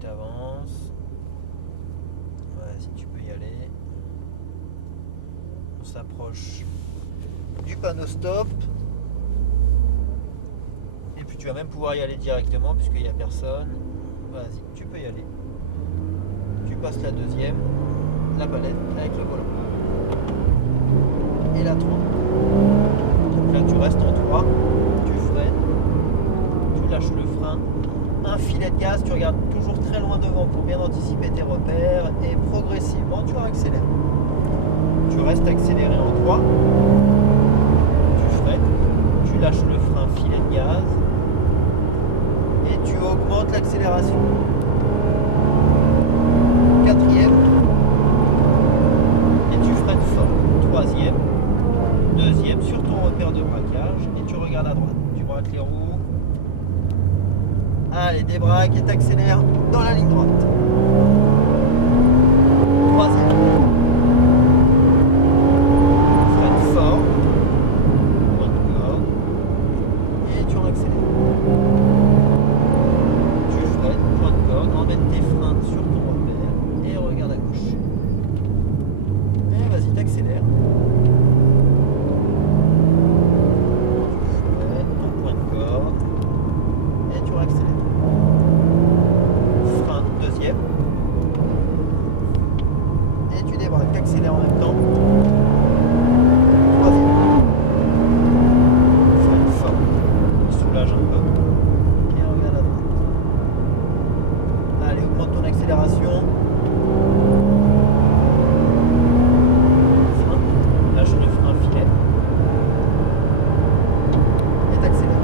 t'avances. Vas-y, tu peux y aller. On s'approche du panneau stop. Et puis tu vas même pouvoir y aller directement puisqu'il n'y a personne. Vas-y, tu peux y aller. Tu passes la deuxième, la palette avec le volant. Et la 3. Donc là tu restes en 3, tu freines, tu lâches le frein, un filet de gaz, tu regardes toujours très loin devant pour bien anticiper tes repères et progressivement tu accélères. Tu restes accéléré en 3, tu freines, tu lâches le frein, filet de gaz et tu augmentes l'accélération. Quatrième, et tu freines fort. Troisième, deuxième sur ton repère de braquage et tu regardes à droite. Tu braques les roues. Allez, débraque et t'accélères dans la ligne droite. Troisième. Freine fort. Point de corde. Et tu accélères. Tu freines, point de corde, emmène tes freins sur ton repère et regarde à gauche. Et vas-y, t'accélères. Frein, deuxième. Et tu débraques, accélères en même temps. Troisième. Freine fort. Soulage un peu. Et regarde à droite. Allez, augmente ton accélération. Frein. Lâche le frein filet. Et t'accélères.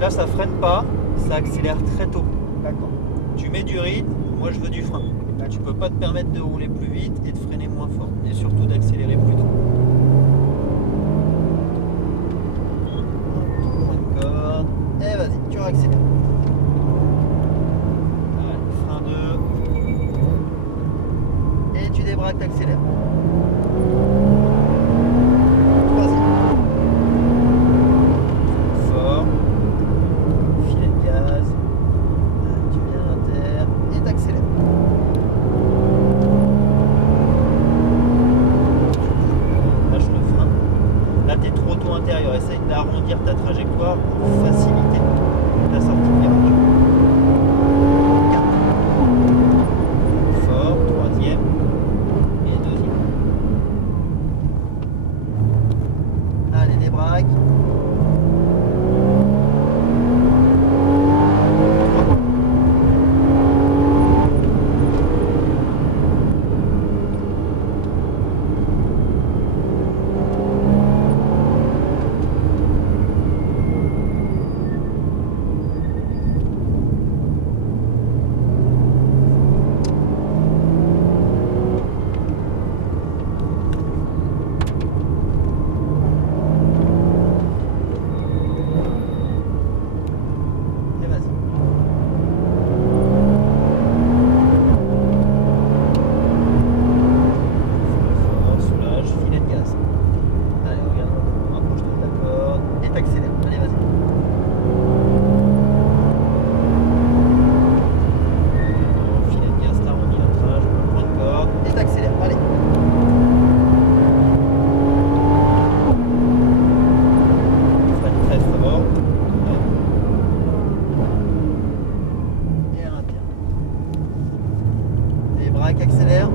Là ça freine pas, ça accélère très tôt. D'accord. Tu mets du rythme, moi je veux du frein. Là tu peux pas te permettre de rouler plus vite et de freiner moins fort. Et surtout d'accélérer plus tôt. Point de corde. Et vas-y, tu accélères. Allez, frein 2. Et tu débraques, t'accélères. Intérieur, essaye d'arrondir ta trajectoire pour faciliter la sortie de virage. 4. Fort, troisième et deuxième. Allez, débraque. 3. T'accélères. Allez, vas-y. Filet de gaz, t'arrondis l'ancrage, point de corde et t'accélères. Allez. Freine très fort. Et à l'intérieur. Débraque, accélère.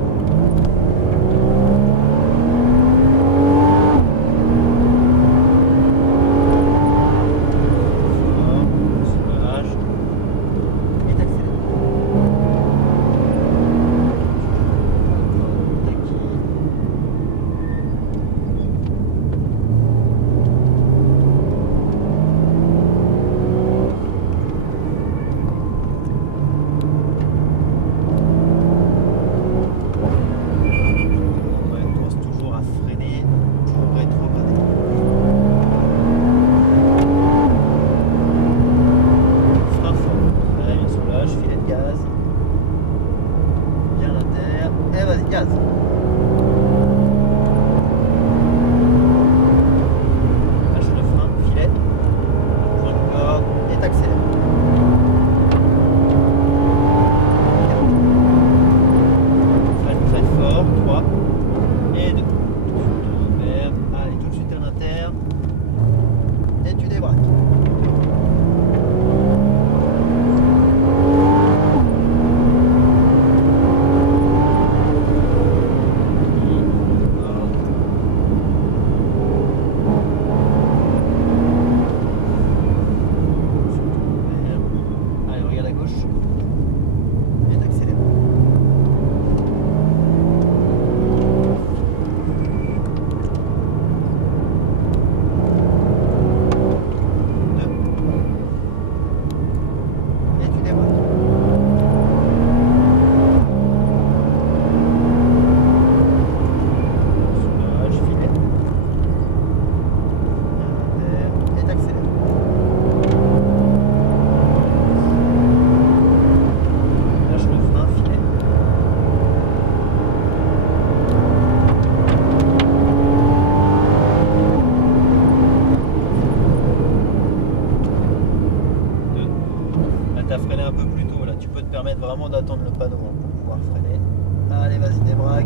Allez, vas-y, gaz. Lâche le frein, filet, point de corde et t'accélères. Freine très fort, 3 et 2. Super. Allez, tout de suite à l'inter. Et tu débraques. Allez, regarde à gauche. Et t'accélères. Deux. Et tu débraques. Soulage, filet. Et t'accélères. Lâche le frein, filet. Deux. Là, t'as freiné un peu plus tôt. Là, tu peux te permettre vraiment d'attendre le panneau hein, pour pouvoir freiner. Allez, vas-y, débraque.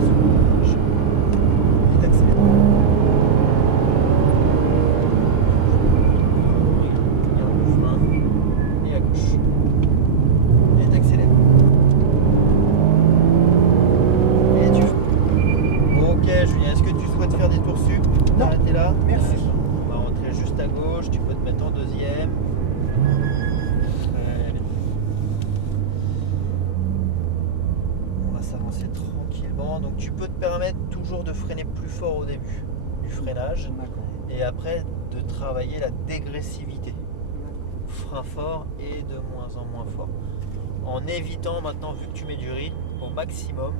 Soulage. Et t'accélères. Regarde le frein. Et à gauche. Et t'accélères. Et tu freines. Ok, Julien, est-ce que tu souhaites faire des tours sup? Non. T'arrêter là? Merci. On va rentrer juste à gauche, tu peux te mettre en deuxième. Allez. On va s'avancer tranquillement. Donc tu peux te permettre toujours de freiner plus fort au début du freinage D'accord. et après de travailler la dégressivité. Frein fort et de moins en moins fort. En évitant maintenant, vu que tu mets du rythme, au maximum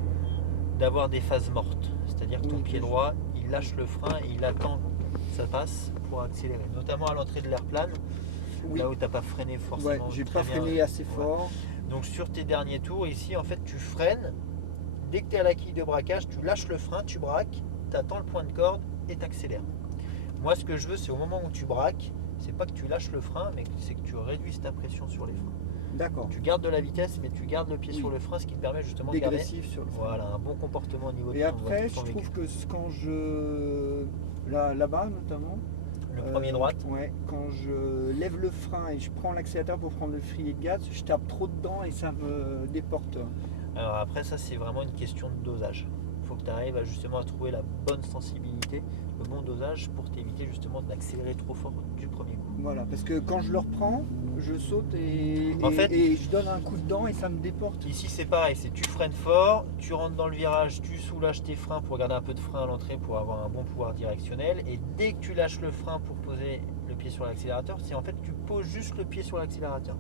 d'avoir des phases mortes. C'est-à-dire que ton Oui, pied bien droit, il lâche le frein et il attend que ça passe pour accélérer. Notamment à l'entrée de l'air plane, Oui. là où tu n'as pas freiné Ouais, forcément. j'ai très pas bien. freiné assez Ouais. fort. Donc sur tes derniers tours, ici, en fait, tu freines. Dès que tu es à la quille de braquage, tu lâches le frein, tu braques, tu attends le point de corde et tu accélères. Moi, ce que je veux, c'est au moment où tu braques, c'est pas que tu lâches le frein, mais c'est que tu réduises ta pression sur les freins. D'accord. Tu gardes de la vitesse, mais tu gardes le pied Oui. sur le frein, ce qui te permet justement de garder Dégressif sur le frein. voilà, un bon comportement au niveau Et de après, ton je véhicule. trouve que quand je. Là-bas, notamment. Le premier droite. Ouais, quand je lève le frein et je prends l'accélérateur pour prendre le filet de gaz, je tape trop dedans et ça me déporte. Alors après, ça, c'est vraiment une question de dosage. Il faut que tu arrives justement à trouver la bonne sensibilité, le bon dosage pour t'éviter justement d'accélérer trop fort du premier coup. Voilà, parce que quand je le reprends, je saute En fait- et je donne un coup dedans et ça me déporte. Ici, c'est pareil, c'est tu freines fort, tu rentres dans le virage, tu soulages tes freins pour garder un peu de frein à l'entrée pour avoir un bon pouvoir directionnel. Et dès que tu lâches le frein pour poser le pied sur l'accélérateur, c'est en fait tu poses juste le pied sur l'accélérateur.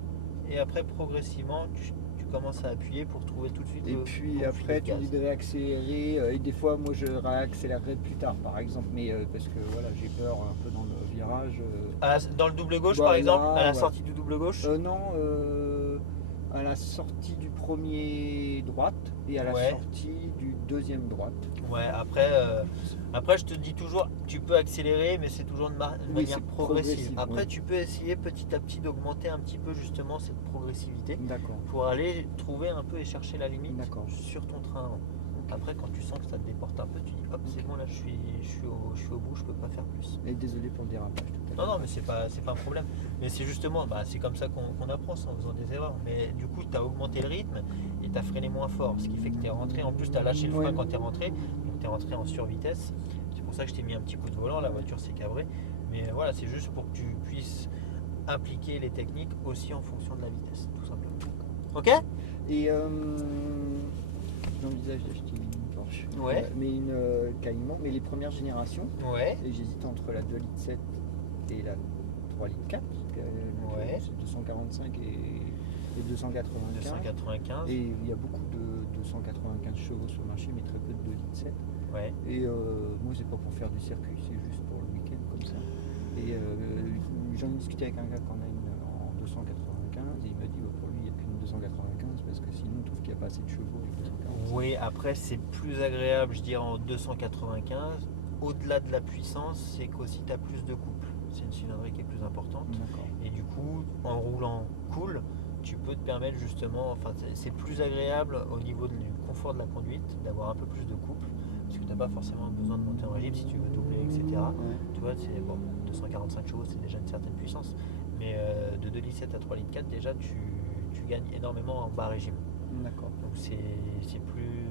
Et après, progressivement, tu commences à appuyer pour trouver tout de suite Et le puis bon après, filet de tu gaz. dis de réaccélérer. Et des fois, moi, je réaccélérerai plus tard, par exemple. Mais parce que voilà, j'ai peur un peu dans le virage. Dans le double gauche, Voilà, par exemple, à la ouais. sortie du double gauche. Non, à la sortie du premier droite et à la Ouais. sortie du deuxième droite. Ouais, après je te dis toujours, tu peux accélérer, mais c'est toujours de Oui, manière c'est progressive. progressif, Après, oui. tu peux essayer petit à petit d'augmenter un petit peu justement cette progressivité D'accord. pour aller trouver un peu et chercher la limite D'accord. sur ton train avant. Ok. Après, quand tu sens que ça te déporte un peu, tu dis hop, c'est bon, là je suis au bout, je peux pas faire plus. Et désolé pour le dérapage tout à l'heure. Non, mais c'est pas un problème. Mais c'est justement, c'est comme ça qu'on apprend, c'est en faisant des erreurs. Mais du coup, tu as augmenté le rythme et tu as freiné moins fort. Ce qui fait que tu es rentré. En plus, tu as lâché le frein Ouais. quand tu es rentré. Donc tu es rentré en survitesse. C'est pour ça que je t'ai mis un petit coup de volant. La voiture s'est cabrée. Mais voilà, c'est juste pour que tu puisses appliquer les techniques aussi en fonction de la vitesse, tout simplement. Ok? Et j'envisage d'acheter une Porsche. Ouais. Mais une Cayman, mais les premières générations. Ouais. Et j'hésite entre la 2,7 litres et la 3,4 litres. Ouais. C'est 245 et 295. 295. Et il y a beaucoup de 295 chevaux sur le marché, mais très peu de 2,7 litres. Ouais. Et moi, c'est pas pour faire du circuit, c'est juste pour le week-end comme ça. Et j'en ai discuté avec un gars qu'on a une en 295 et il m'a dit pour lui il n'y a qu'une 295 parce que sinon il trouve qu'il n'y a pas assez de chevaux avec 245. Oui, après c'est plus agréable, je dirais, en 295. Au-delà de la puissance, c'est qu'aussi tu as plus de couple. C'est une cylindrée qui est plus importante. D'accord. Et du coup, en roulant cool, tu peux te permettre justement, enfin c'est plus agréable au niveau du confort de la conduite, d'avoir un peu plus de couple, parce que tu n'as pas forcément besoin de monter en régime si tu veux doubler, etc. Ouais. Tu vois, c'est bon, 245 chevaux, c'est déjà une certaine puissance, mais de 2,7 à 3,4 litres, déjà tu gagnes énormément en bas régime. D'accord. Donc c'est plus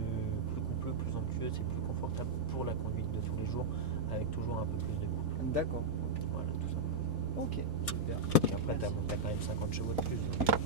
coupleux, plus onctueux, c'est plus confortable pour la conduite de tous les jours, avec toujours un peu plus de couple. D'accord. Voilà, tout simplement. Ok, super. Et après, tu as Merci. quand même 50 chevaux de plus. Donc,